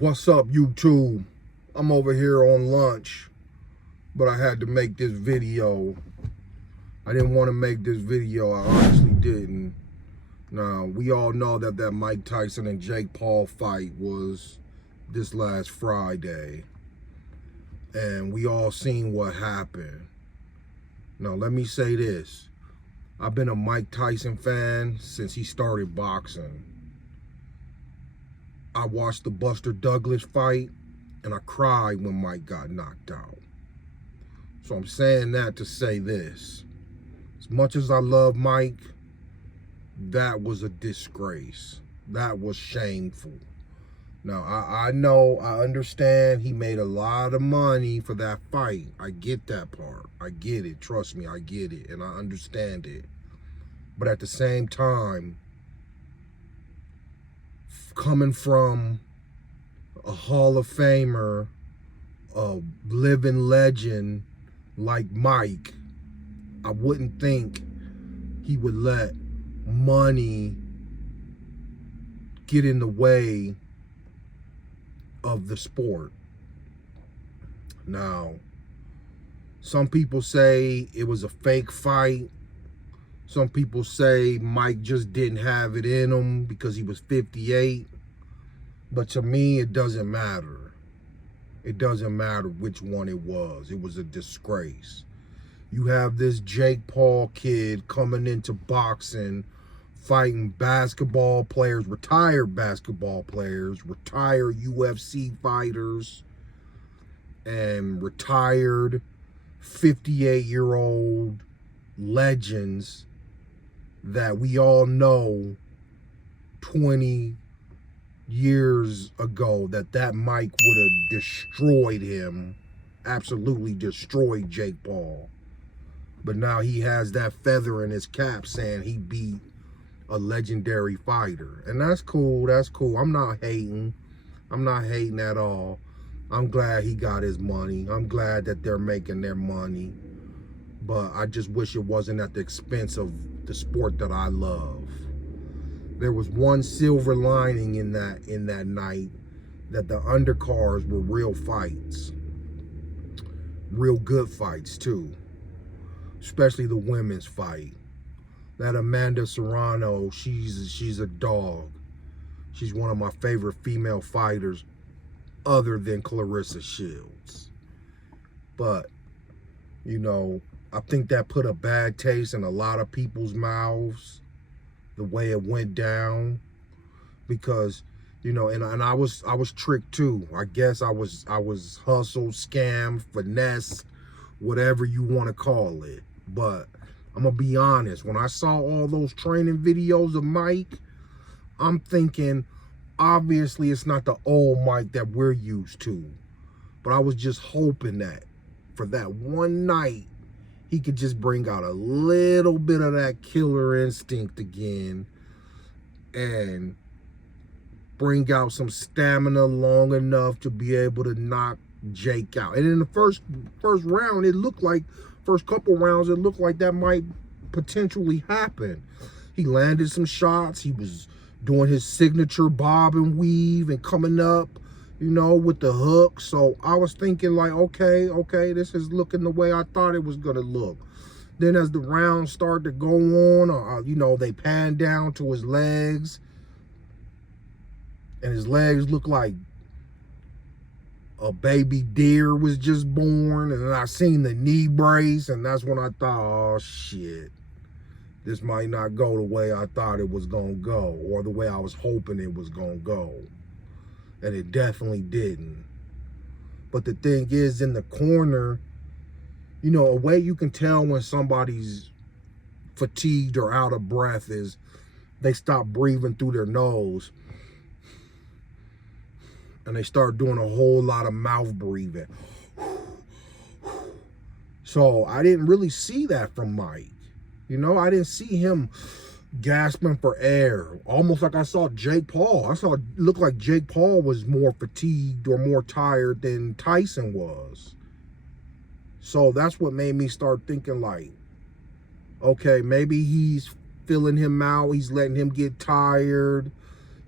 What's up, YouTube? I'm over here on lunch, but I had to make this video. I didn't want to make this video. I honestly didn't. Now, we all know that Mike Tyson and Jake Paul fight was this last Friday. And we all seen what happened. Now, let me say this. I've been a Mike Tyson fan since he started boxing. I watched the Buster Douglas fight, and I cried when Mike got knocked out. So I'm saying that to say this. As much as I love Mike, that was a disgrace. That was shameful. Now, I know, I understand he made a lot of money for that fight. I get that part. I get it. Trust me, I get it, and I understand it. But at the same time, coming from a Hall of Famer, a living legend like Mike, I wouldn't think he would let money get in the way of the sport. Now, some people say it was a fake fight. Some people say Mike just didn't have it in him because he was 58. But to me, it doesn't matter. It doesn't matter which one it was. It was a disgrace. You have this Jake Paul kid coming into boxing, fighting basketball players, retired basketball players, retired UFC fighters, and retired 58-year-old legends that we all know 20 years ago that Mike would have destroyed him, absolutely destroyed Jake Paul. But now he has that feather in his cap saying he beat a legendary fighter. And that's cool, that's cool. I'm not hating. I'm not hating at all. I'm glad he got his money. I'm glad that they're making their money. But I just wish it wasn't at the expense of the sport that I love. There was one silver lining in that night, that the undercards were real fights. Real good fights too. Especially the women's fight. That Amanda Serrano, she's a dog. She's one of my favorite female fighters other than Clarissa Shields. But, you know, I think that put a bad taste in a lot of people's mouths, the way it went down, because, you know, and I was tricked too. I guess I was hustled, scammed, finessed, whatever you want to call it. But I'm gonna be honest, when I saw all those training videos of Mike, I'm thinking, obviously it's not the old Mike that we're used to. But I was just hoping that for that one night, he could just bring out a little bit of that killer instinct again and bring out some stamina long enough to be able to knock Jake out. And in the first round, it looked like, first couple rounds, it looked like that might potentially happen. He landed some shots. He was doing his signature bob and weave and coming up, you know, with the hook. So I was thinking like, okay, this is looking the way I thought it was going to look. Then as the rounds started to go on, you know, they panned down to his legs. And his legs looked like a baby deer was just born. And then I seen the knee brace, and that's when I thought, oh shit, this might not go the way I thought it was going to go, or the way I was hoping it was going to go. And it definitely didn't. But the thing is, in the corner, you know, a way you can tell when somebody's fatigued or out of breath is they stop breathing through their nose. And they start doing a whole lot of mouth breathing. So I didn't really see that from Mike. You know, I didn't see him gasping for air. Almost like I saw Jake Paul. I saw it looked like Jake Paul was more fatigued or more tired than Tyson was. So that's what made me start thinking like, okay, maybe he's filling him out. He's letting him get tired.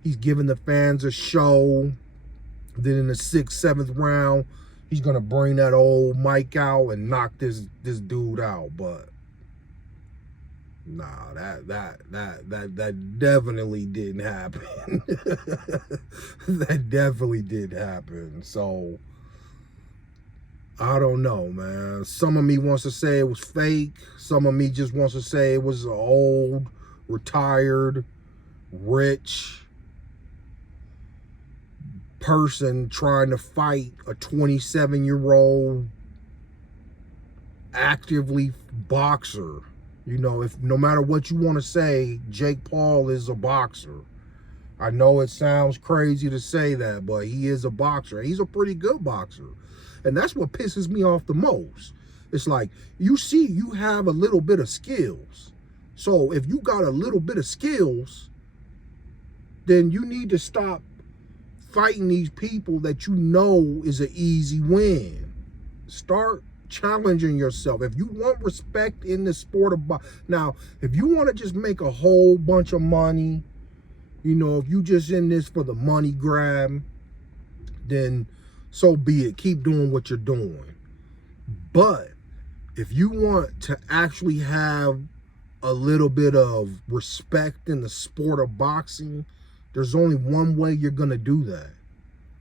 He's giving the fans a show. Then in the 6th, 7th round, he's gonna bring that old Mike out and knock this dude out. But nah, that definitely didn't happen. That definitely did happen. So I don't know, man. Some of me wants to say it was fake. Some of me just wants to say it was an old, retired, rich person trying to fight a 27-year-old actively boxer. You know, if no matter what you want to say, Jake Paul is a boxer. I know it sounds crazy to say that, but he is a boxer. He's a pretty good boxer. And that's what pisses me off the most. It's like, you see, you have a little bit of skills. So if you got a little bit of skills, then you need to stop fighting these people that you know is an easy win. Start challenging yourself. If you want respect in the sport of boxing, now, if you want to just make a whole bunch of money, you know, if you just in this for the money grab, then so be it. Keep doing what you're doing. But if you want to actually have a little bit of respect in the sport of boxing, there's only one way you're going to do that.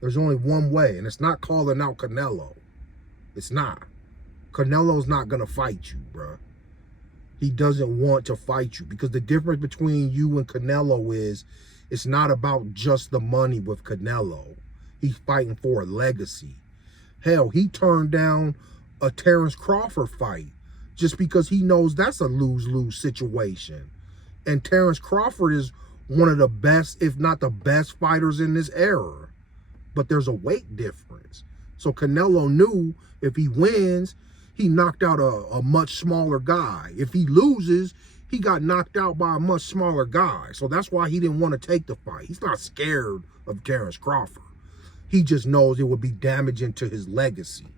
There's only one way, and it's not calling out Canelo. It's not. Canelo's not going to fight you, bro. He doesn't want to fight you, because the difference between you and Canelo is it's not about just the money with Canelo. He's fighting for a legacy. Hell, he turned down a Terrence Crawford fight just because he knows that's a lose-lose situation. And Terrence Crawford is one of the best, if not the best fighters in this era. But there's a weight difference. So Canelo knew if he wins, he knocked out a much smaller guy. If he loses, he got knocked out by a much smaller guy. So that's why he didn't want to take the fight. He's not scared of Terrence Crawford. He just knows it would be damaging to his legacy.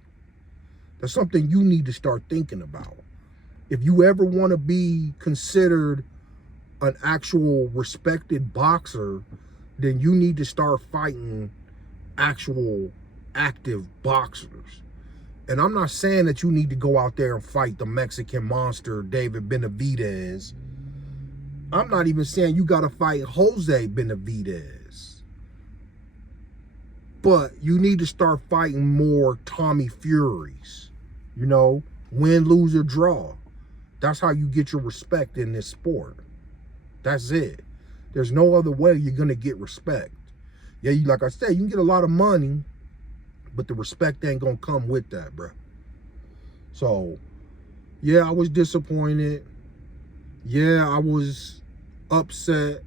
That's something you need to start thinking about. If you ever want to be considered an actual respected boxer, then you need to start fighting actual active boxers. And I'm not saying that you need to go out there and fight the Mexican monster, David Benavidez. I'm not even saying you got to fight Jose Benavidez. But you need to start fighting more Tommy Furies. You know, win, lose, or draw. That's how you get your respect in this sport. That's it. There's no other way you're going to get respect. Yeah, like I said, you can get a lot of money, but the respect ain't going to come with that, bro. So, yeah, I was disappointed. Yeah, I was upset.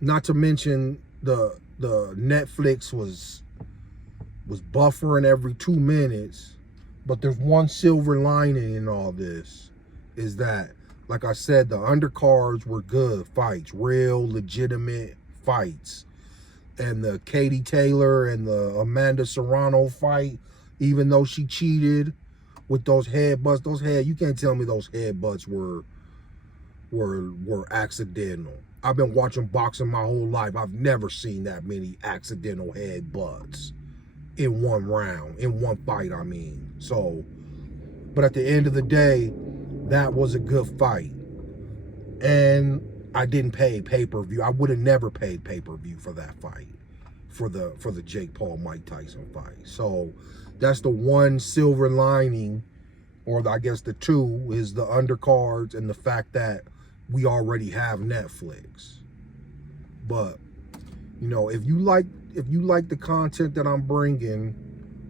Not to mention the Netflix was buffering every 2 minutes. But there's one silver lining in all this, is that, like I said, the undercards were good fights, real legitimate fights. And the Katie Taylor and the Amanda Serrano fight, even though she cheated with those headbutts, you can't tell me those headbutts were accidental. I've been watching boxing my whole life. I've never seen that many accidental headbutts in one round, in one fight, I mean. So, but at the end of the day, that was a good fight. And I didn't pay pay-per-view. I would have never paid pay-per-view for that fight, for the Jake Paul Mike Tyson fight. So that's the one silver lining, or I guess the two, is the undercards and the fact that we already have Netflix. But you know, if you like the content that I'm bringing,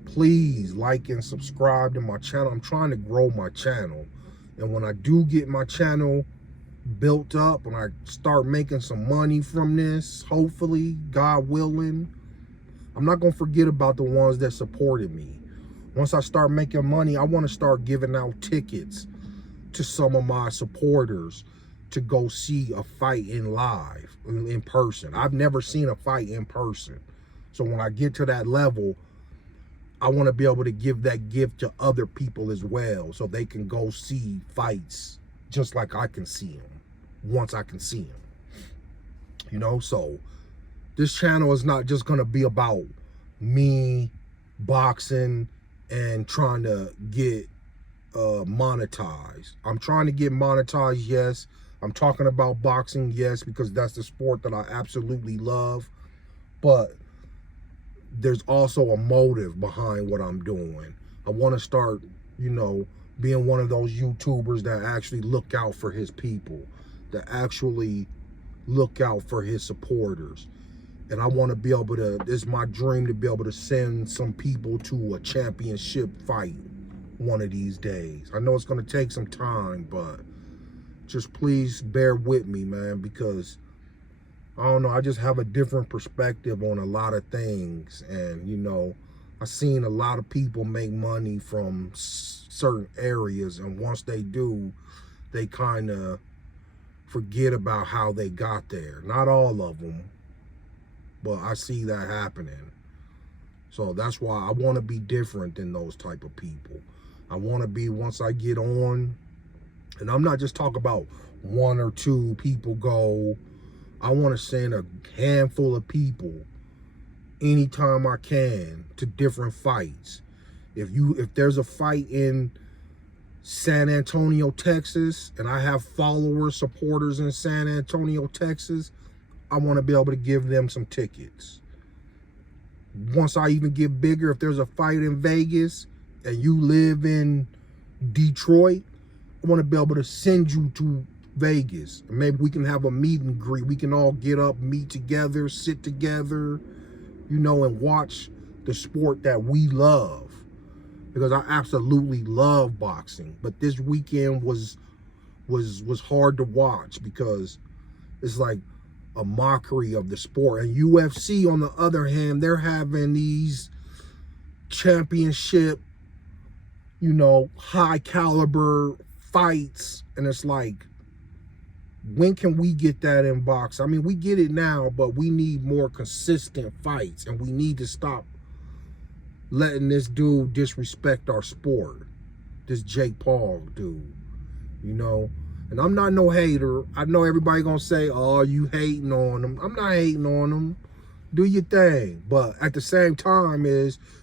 please like and subscribe to my channel. I'm trying to grow my channel, and when I do get my channel built up and I start making some money from this, hopefully, God willing, I'm not gonna forget about the ones that supported me. Once I start making money, I want to start giving out tickets to some of my supporters to go see a fight in person. I've never seen a fight in person. So when I get to that level, I want to be able to give that gift to other people as well, so they can go see fights just like I can see them, once I can see them. You know, so This channel is not just going to be about me boxing and trying to get monetized. I'm trying to get monetized, yes. I'm talking about boxing, yes, because that's the sport that I absolutely love. But there's also a motive behind what I'm doing. I want to start, you know, being one of those YouTubers that actually look out for his people, that actually look out for his supporters. And I want to be able to, it's my dream to be able to send some people to a championship fight one of these days. I know it's going to take some time, but just please bear with me, man, because I don't know, I just have a different perspective on a lot of things. And, you know, I've seen a lot of people make money from certain areas, and once they do, they kind of forget about how they got there. Not all of them, but I see that happening. So that's why I want to be different than those type of people. I want to be, once I get on, and I'm not just talking about one or two people go, I want to send a handful of people anytime I can to different fights. If there's a fight in San Antonio, Texas, and I have followers, supporters in San Antonio, Texas, I want to be able to give them some tickets. Once I even get bigger, if there's a fight in Vegas and you live in Detroit, I want to be able to send you to Vegas. Maybe we can have a meet and greet. We can all get up, meet together, sit together, you know, and watch the sport that we love. Because I absolutely love boxing. But this weekend was hard to watch because it's like a mockery of the sport. And UFC, on the other hand, they're having these championship, you know, high caliber fights, and it's like, when can we get that in boxing? I mean, we get it now, but we need more consistent fights, and we need to stop letting this dude disrespect our sport, this Jake Paul dude, you know. And I'm not no hater. I know everybody gonna say, oh, you hating on him. I'm not hating on him. Do your thing. But at the same time,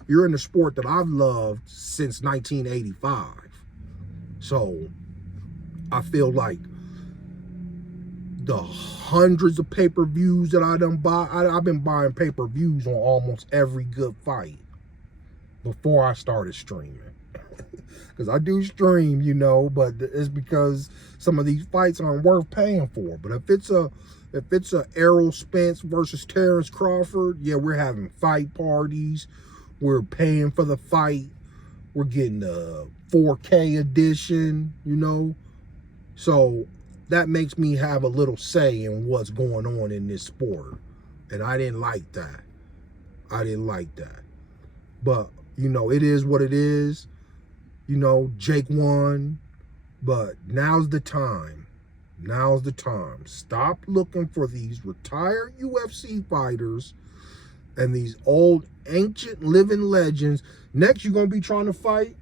you're in the sport that I've loved since 1985. So I feel like the hundreds of pay-per-views that I done buy, I've been buying pay-per-views on almost every good fight before I started streaming. Because I do stream, you know, but it's because some of these fights aren't worth paying for. But if it's a Errol Spence versus Terrence Crawford, yeah, we're having fight parties. We're paying for the fight. We're getting the 4K edition, you know. So that makes me have a little say in what's going on in this sport. And I didn't like that. I didn't like that. But, you know, it is what it is. You know, Jake won. But now's the time. Now's the time. Stop looking for these retired UFC fighters and these old, ancient, living legends. Next, you're going to be trying to fight.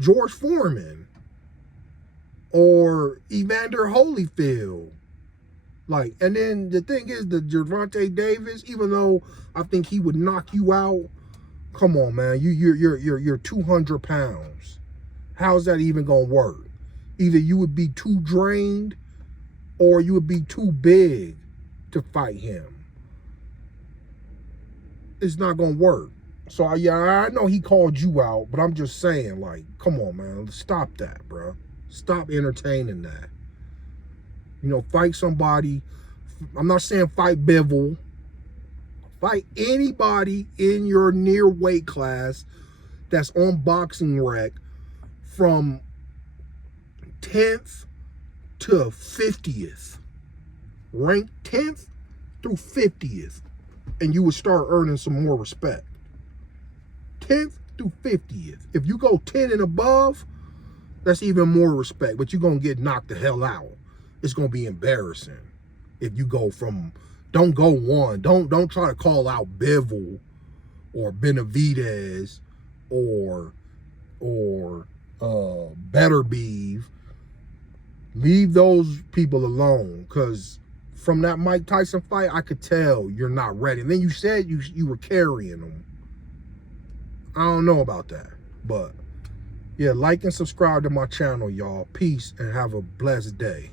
George Foreman or Evander Holyfield. Like, and then the thing is, the Gervonta Davis, even though I think he would knock you out, come on, man, you're 200 pounds. How's that even gonna work? Either you would be too drained or you would be too big to fight him. It's not gonna work. So yeah, I know he called you out, but I'm just saying, like, come on, man, stop that, bro. Stop entertaining that. You know, fight somebody. I'm not saying fight Bivol. Fight anybody in your near weight class that's on Boxing Rec from 10th to 50th. Ranked 10th through 50th. And you would start earning some more respect. 10th through 50th. If you go 10 and above, that's even more respect. But you're going to get knocked the hell out. It's going to be embarrassing if you go from, don't go one. Don't try to call out Bivol or Benavidez or Better Beeve. Leave those people alone, because from that Mike Tyson fight, I could tell you're not ready. And then you said you were carrying them. I don't know about that. But yeah, like and subscribe to my channel, y'all. Peace and have a blessed day.